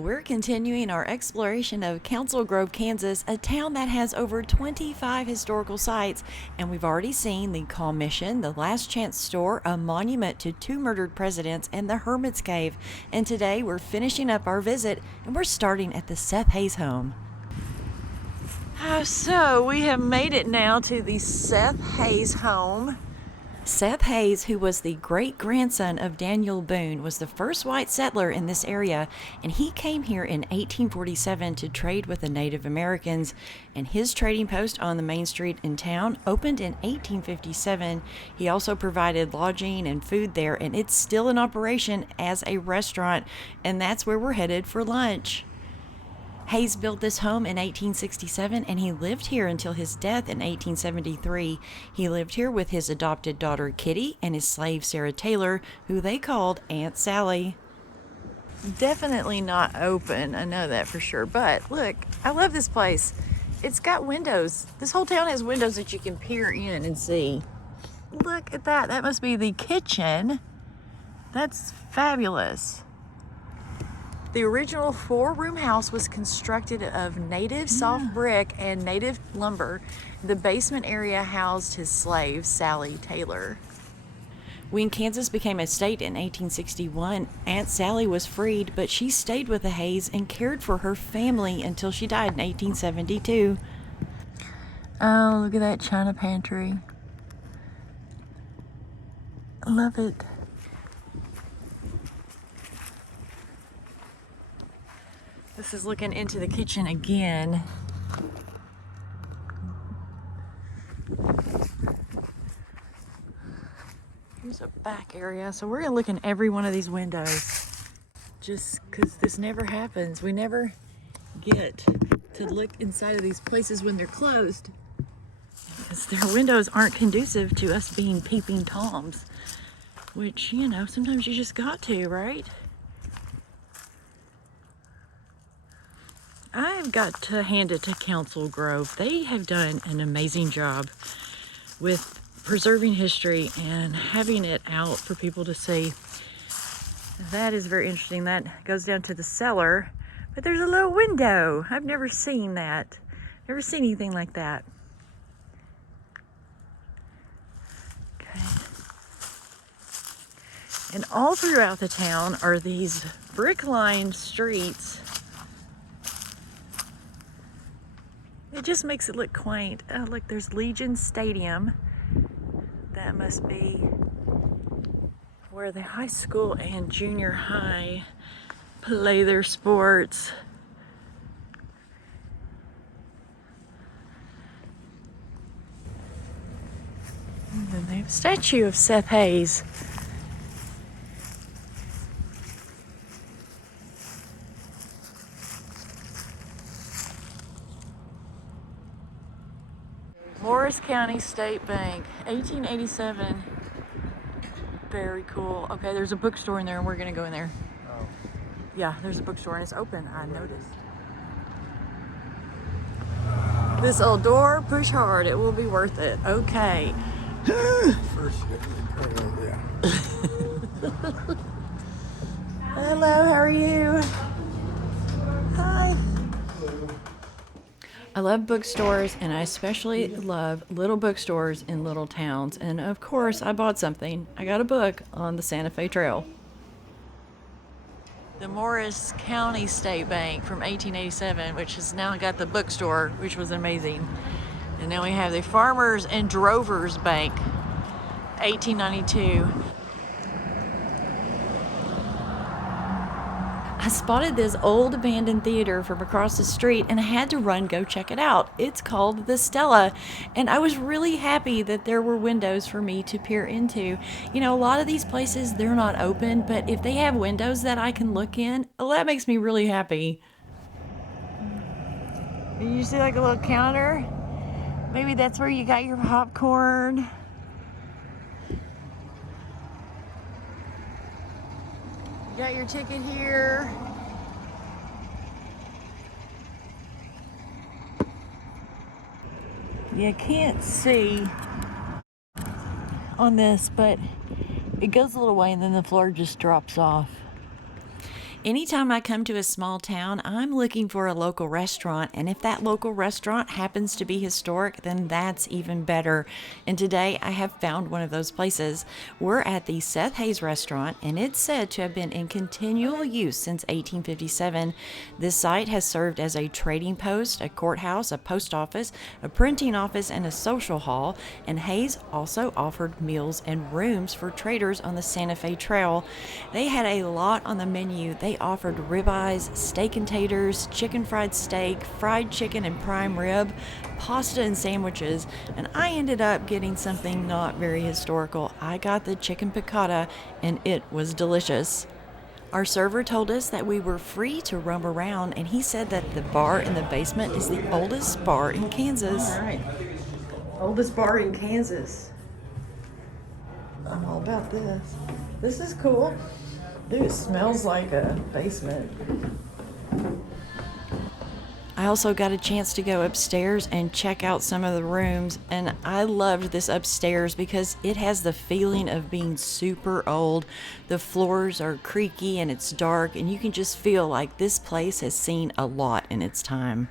We're continuing our exploration of Council Grove, Kansas, a town that has over 25 historical sites, and we've already seen the Call Mission, the Last Chance Store, a monument to 2 murdered presidents, and the Hermit's Cave. And today we're finishing up our visit, and we're starting at the Seth Hayes home. So we have made it now to the Seth Hayes home. Seth Hayes, who was the great-grandson of Daniel Boone, was the first white settler in this area, and he came here in 1847 to trade with the Native Americans, and his trading post on the main street in town opened in 1857. He also provided lodging and food there, and it's still in operation as a restaurant, and that's where we're headed for lunch. Hayes built this home in 1867, and he lived here until his death in 1873. He lived here with his adopted daughter Kitty and his slave Sarah Taylor, who they called Aunt Sally. Definitely not open, I know that for sure, but look, I love this place. It's got windows. This whole town has windows that you can peer in and see. Look at that. That must be the kitchen. That's fabulous. The original 4-room house was constructed of native soft brick and native lumber. The basement area housed his slave, Sally Taylor. When Kansas became a state in 1861, Aunt Sally was freed, but she stayed with the Hayes and cared for her family until she died in 1872. Oh, look at that china pantry. I love it. This is looking into the kitchen again. Here's a back area. So we're gonna look in every one of these windows. Just because this never happens. We never get to look inside of these places when they're closed, because their windows aren't conducive to us being peeping Toms. Which, you know, sometimes you just got to, right? I've got to hand it to Council Grove. They have done an amazing job with preserving history and having it out for people to see. That is very interesting. That goes down to the cellar, but there's a little window. I've never seen that. Never seen anything like that. Okay. And all throughout the town are these brick-lined streets. It just makes it look quaint. Oh, look, there's Legion Stadium. That must be where the high school and junior high play their sports. And then they have a statue of Seth Hayes. Morris County State Bank, 1887. Very cool. Okay, there's a bookstore in there and we're gonna go in there. Oh. Yeah, there's a bookstore and it's open, I noticed. This old door, push hard, it will be worth it. Okay. First, yeah. Hello, how are you? Hi. I love bookstores, and I especially love little bookstores in little towns. And of course, I bought something. I got a book on the Santa Fe Trail. The Morris County State Bank from 1887, which has now got the bookstore, which was amazing. And now we have the Farmers and Drovers Bank, 1892. I spotted this old abandoned theater from across the street and I had to run go check it out. It's called the Stella, and I was really happy that there were windows for me to peer into. You know, a lot of these places, they're not open, but if they have windows that I can look in, well, that makes me really happy. You see like a little counter? Maybe that's where you got your popcorn. You got your ticket here. You can't see on this, but it goes a little way and then the floor just drops off. Anytime I come to a small town, I'm looking for a local restaurant, and if that local restaurant happens to be historic, then that's even better. And today I have found one of those places. We're at the Seth Hayes restaurant, and it's said to have been in continual use since 1857. This site has served as a trading post, a courthouse, a post office, a printing office, and a social hall, and Hayes also offered meals and rooms for traders on the Santa Fe Trail. They had a lot on the menu. They offered ribeyes, steak and taters, chicken fried steak, fried chicken and prime rib, pasta and sandwiches, and I ended up getting something not very historical. I got the chicken piccata, and it was delicious. Our server told us that we were free to roam around, and he said that the bar in the basement is the oldest bar in Kansas. All right. Oldest bar in Kansas. I'm all about this. This is cool. Dude, it smells like a basement. I also got a chance to go upstairs and check out some of the rooms, and I loved this upstairs because it has the feeling of being super old. The floors are creaky and it's dark, and you can just feel like this place has seen a lot in its time.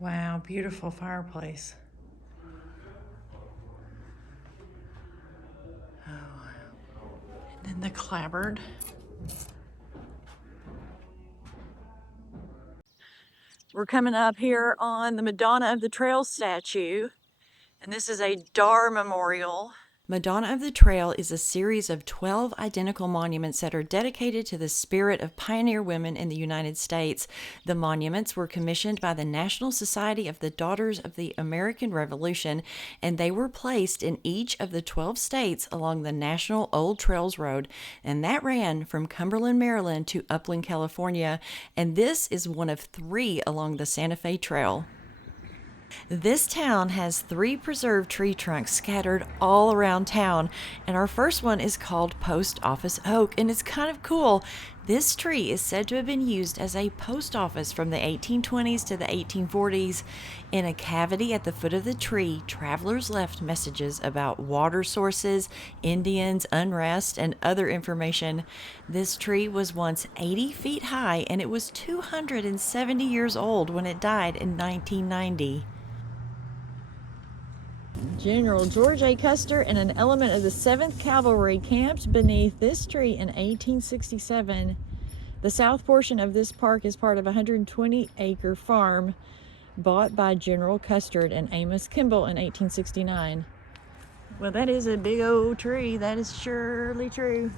Wow, beautiful fireplace. And the clapboard. We're coming up here on the Madonna of the Trail statue, and this is a Dar memorial. Madonna of the Trail is a series of 12 identical monuments that are dedicated to the spirit of pioneer women in the United States. The monuments were commissioned by the National Society of the Daughters of the American Revolution, and they were placed in each of the 12 states along the National Old Trails Road, and that ran from Cumberland, Maryland to Upland, California, and this is one of 3 along the Santa Fe Trail. This town has 3 preserved tree trunks scattered all around town, and our first one is called Post Office Oak, and it's kind of cool. This tree is said to have been used as a post office from the 1820s to the 1840s. In a cavity at the foot of the tree, travelers left messages about water sources, Indians, unrest, and other information. This tree was once 80 feet high, and it was 270 years old when it died in 1990. General George A. Custer and an element of the 7th Cavalry camped beneath this tree in 1867. The south portion of this park is part of a 120-acre farm bought by General Custer and Amos Kimball in 1869. Well, that is a big old tree. That is surely true.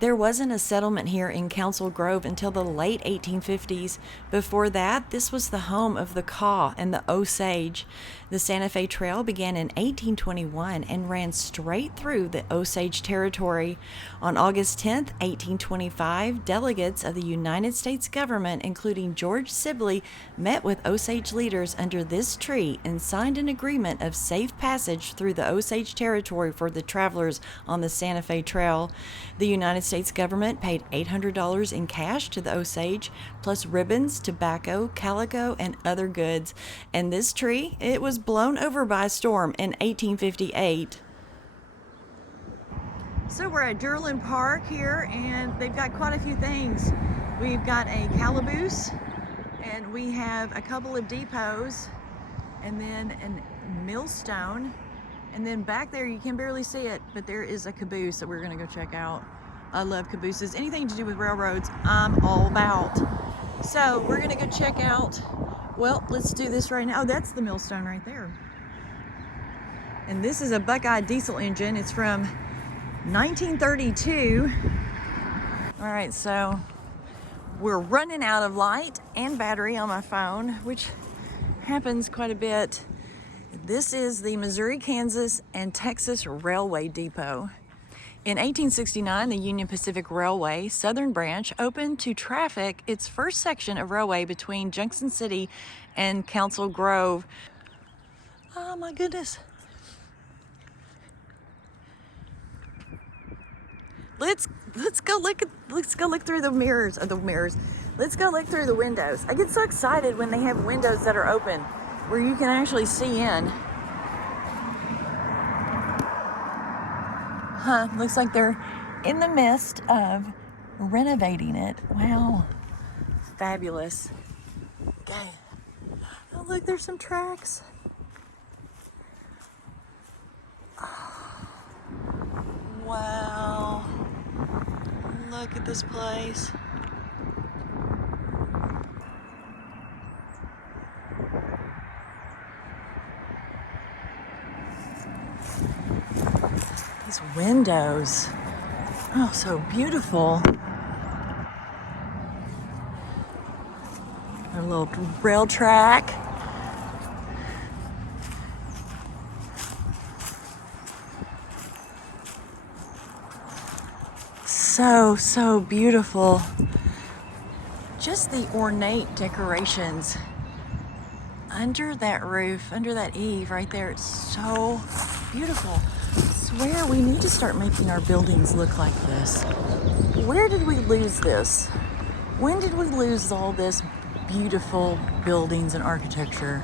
There wasn't a settlement here in Council Grove until the late 1850s. Before that, this was the home of the Kaw and the Osage. The Santa Fe Trail began in 1821 and ran straight through the Osage Territory. On August 10, 1825, delegates of the United States government, including George Sibley, met with Osage leaders under this tree and signed an agreement of safe passage through the Osage Territory for the travelers on the Santa Fe Trail. The United States government paid $800 in cash to the Osage, plus ribbons, tobacco, calico, and other goods. And this tree, it was blown over by a storm in 1858. So we're at Durland Park here, and they've got quite a few things. We've got a Calibus, and we have a couple of depots, and then a millstone, and then back there you can barely see it, but there is a caboose that we're gonna go check out. I love cabooses. Anything to do with railroads, I'm all about. So we're gonna go check out, well, let's do this right now. Oh, that's the millstone right there. And this is a Buckeye diesel engine. It's from 1932. All right, so we're running out of light and battery on my phone, which happens quite a bit. This is the Missouri, Kansas, and Texas Railway Depot. In 1869, the Union Pacific Railway Southern Branch opened to traffic its first section of railway between Junction City and Council Grove. Oh my goodness. Let's go look through the mirrors. Let's go look through the windows. I get so excited when they have windows that are open where you can actually see in. Huh, looks like they're in the midst of renovating it. Wow, fabulous. Okay. Oh, look, there's some tracks. Wow. Look at this place. These windows. Oh, so beautiful. A little rail track. So beautiful. Just the ornate decorations under that roof, under that eave right there. It's so beautiful. I swear we need to start making our buildings look like this. Where did we lose this? When did we lose all this beautiful buildings and architecture?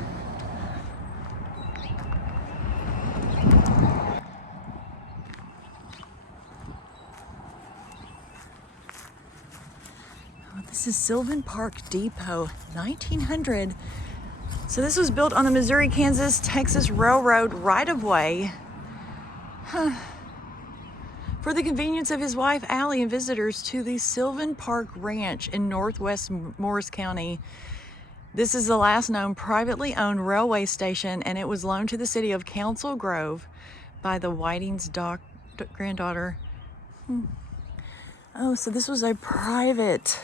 This is Sylvan Park Depot, 1900. So this was built on the Missouri, Kansas, Texas Railroad right-of-way. For the convenience of his wife, Allie, and visitors to the Sylvan Park Ranch in northwest Morris County. This is the last known privately owned railway station, and it was loaned to the city of Council Grove by the Whiting's granddaughter. Oh, so this was a private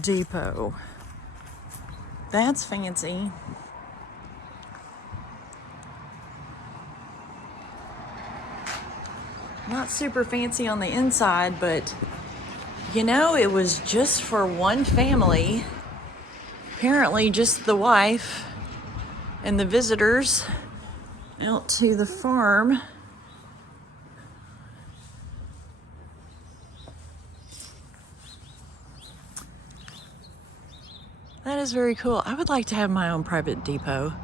depot. That's fancy. Not super fancy on the inside, but you know, it was just for one family. Apparently just the wife and the visitors out to the farm. That is very cool. I would like to have my own private depot.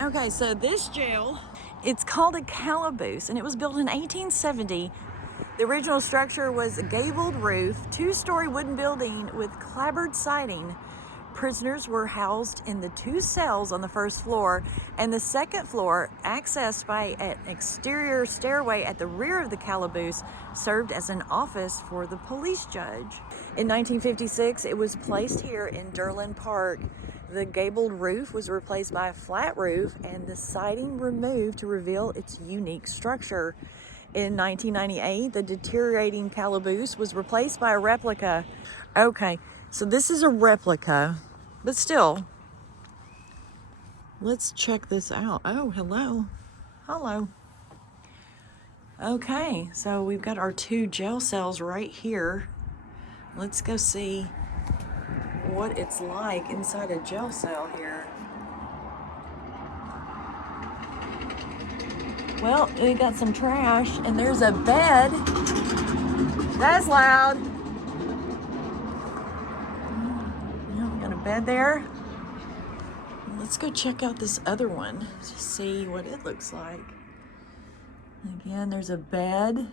Okay, so this jail, it's called a Calibus, and it was built in 1870. The original structure was a gabled roof, two-story wooden building with clapboard siding. Prisoners were housed in the two cells on the first floor, and the second floor, accessed by an exterior stairway at the rear of the Calibus, served as an office for the police judge. In 1956, it was placed here in Derlin Park. The gabled roof was replaced by a flat roof and the siding removed to reveal its unique structure. In 1998, the deteriorating Calibus was replaced by a replica. Okay, so this is a replica, but still, let's check this out. Oh, hello. Hello. Okay, so we've got our two jail cells right here. Let's go see what it's like inside a jail cell here. Well, we got some trash, and there's a bed. That's loud. Yeah, we got a bed there. Let's go check out this other one to see what it looks like. Again, there's a bed.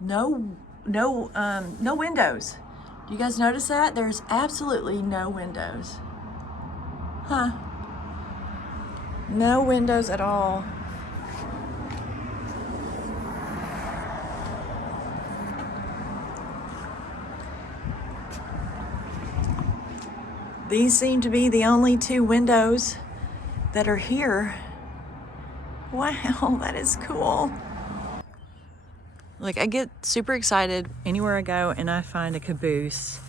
No windows. Do you guys notice that? There's absolutely no windows. Huh. No windows at all. These seem to be the only two windows that are here. Wow, that is cool. Like, I get super excited anywhere I go and I find a caboose.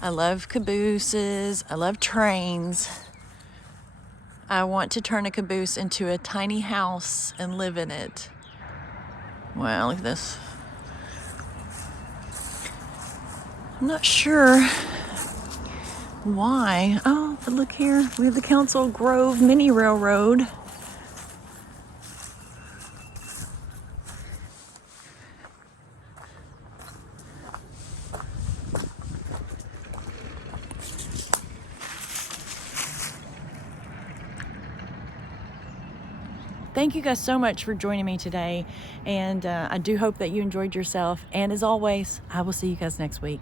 I love cabooses. I love trains. I want to turn a caboose into a tiny house and live in it. Wow, look at this. I'm not sure why. Oh, but look here. We have the Council Grove Mini Railroad. thank you guys so much for joining me today. And I do hope that you enjoyed yourself. And as always, I will see you guys next week.